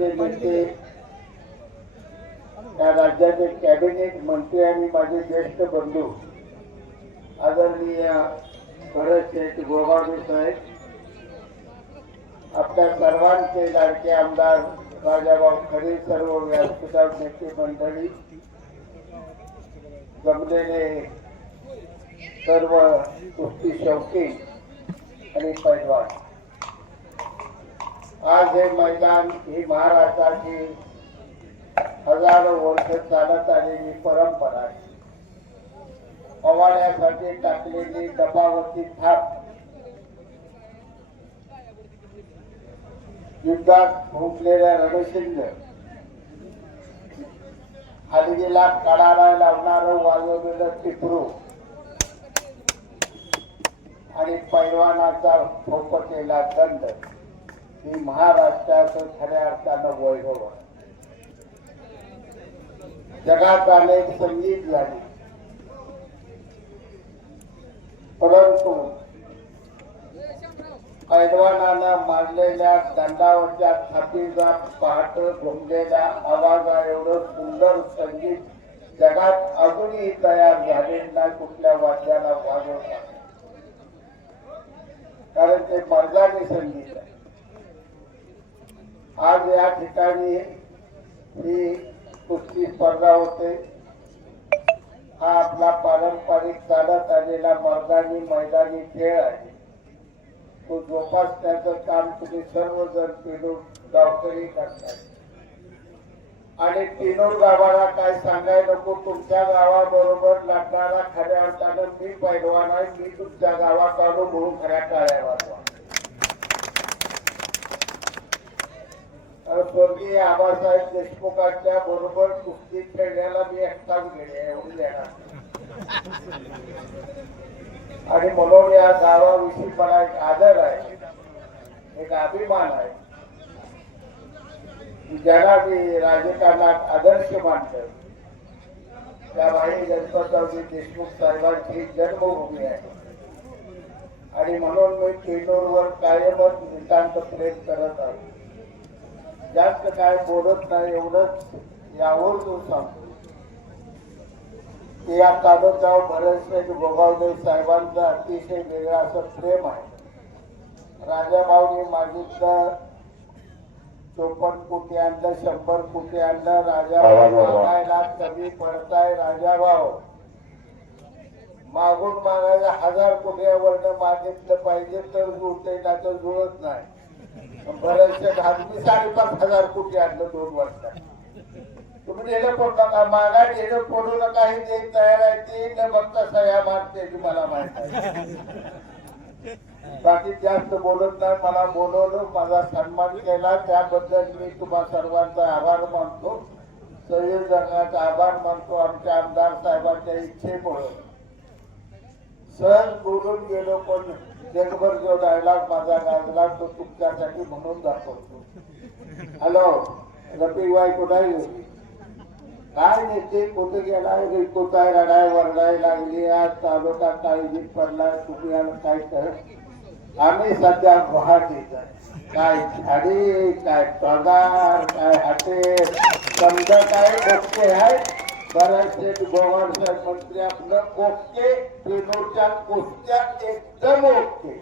राज्याचे नेते, या राज्याचे कॅबिनेट मंत्री आणि माझे ज्येष्ठ बंधू आदरणीय भरत शेठ गोगावले साहेब, आपल्या सर्वांचे लाडके आमदार राजाभाऊ खरे, सर्व व्यासपीठावर नेते मंडळी, जमलेले सर्व कुस्ती शौकीन आणि पैलवान, आज हे मैदान ही महाराष्ट्राची हजारो वर्ष चालत आलेली परंपरा आहे. पवाड्यासाठी टाकलेली दबावाची थाप, युद्धात भोगलेल्या रणशिंग, हलगीला कडाला लावणारं वाजवलेलं टिपरू आणि पैलवानाचा फोपटलेला दंड ही महाराष्ट्राचं खऱ्या अर्थानं वैभव आहे. जगात अनेक संगीत झाली, परंतु पैलवानानं मारलेल्या दंडावरच्या थापीचा पहाट घुमलेल्या आवाजा एवढं सुंदर संगीत जगात अजूनही तयार झालेलं नाही कुठल्या वाद्याला वाजवतात, कारण ते मर्दानी संगीत आहे. आज या ठिकाणी ही कुस्ती स्पर्धा होते. हा आपला पारंपरिक चालत आलेला मर्दानी मैदानी खेळ आहे. तो जोपासण्याचं काम तुम्ही सर्वजण पिनूर गावकरी करताय. आणि पिनूर गावाला काय सांगायला नको, तुमच्या गावाबरोबर लागणारा खऱ्या अर्थानं मी पैलवान आहे. मी तुमच्या गावात आलो म्हणून खऱ्या काळ्या वाजवा. स्वर्गीय आबासाहेब देशमुखांच्या बरोबर कुस्ती खेळण्याला मी एकटाच गेले, एवढी देणार. आणि म्हणून या गावाविषयी मला एक आदर आहे, एक अभिमान आहे, ज्याला मी राजकारणात आदर्श मानतो. त्या भाई गणपतरावजी देशमुख साहेबांची जन्मभूमी आहे आणि म्हणून मी पेनूरवर कायमच नितांत प्रेम करत आहे. जास्त काय बोलत नाही, एवढंच यावरून सांगतो की या तालुक्यावर भरतशेठ गोगावले साहेबांचं अतिशय वेगळं असं प्रेम आहे. राजाभाऊनी मागितलं 54 कोटी आणलं, 100 कोटी आणलं. राजाभाऊ मागायला कमी पडताय. राजाभाऊ मागून मागायला 1000 कोटीवरनं मागितलं पाहिजे तर जुळते, ना तर जुळत नाही. भरतशेठ हातमी 5,500 कोटी आणलं 2 वर्षात. तुम्ही डेलं पडू नका, मागा डेलं पडू नका, हे जे तयार आहे ते न बघता सह्या मारते मला माहित आहे. बाकी जास्त बोलत नाही. मला बोलवलं, माझा सन्मान केला, त्याबद्दल मी तुम्हा सर्वांचा आभार मानतो. संयोजकांचा आभार मानतो. आमच्या आमदार साहेबांच्या इच्छेमुळे सहज बोलून गेलो, पण जगभर जो डायलॉग माझा गाजला तो तुमच्यासाठी म्हणून दाखवतो. हॅलो रफिक भाई, कुठे काय नेते कुठे गेलाय, कुठाय रडाय वरडाय लागली. आज तालुका काळजीत पडलाय. तुम्ही काय करत, आम्ही सध्या गुवाहाटीत आहे. काय झाडी, काय पगार, काय हॉटेल, समजा काय ओके आहे. बऱ्याचशे गोगावले साहेब मंत्री आपलं ओके, पेनूरच्या कुस्त्या एकदम ओके.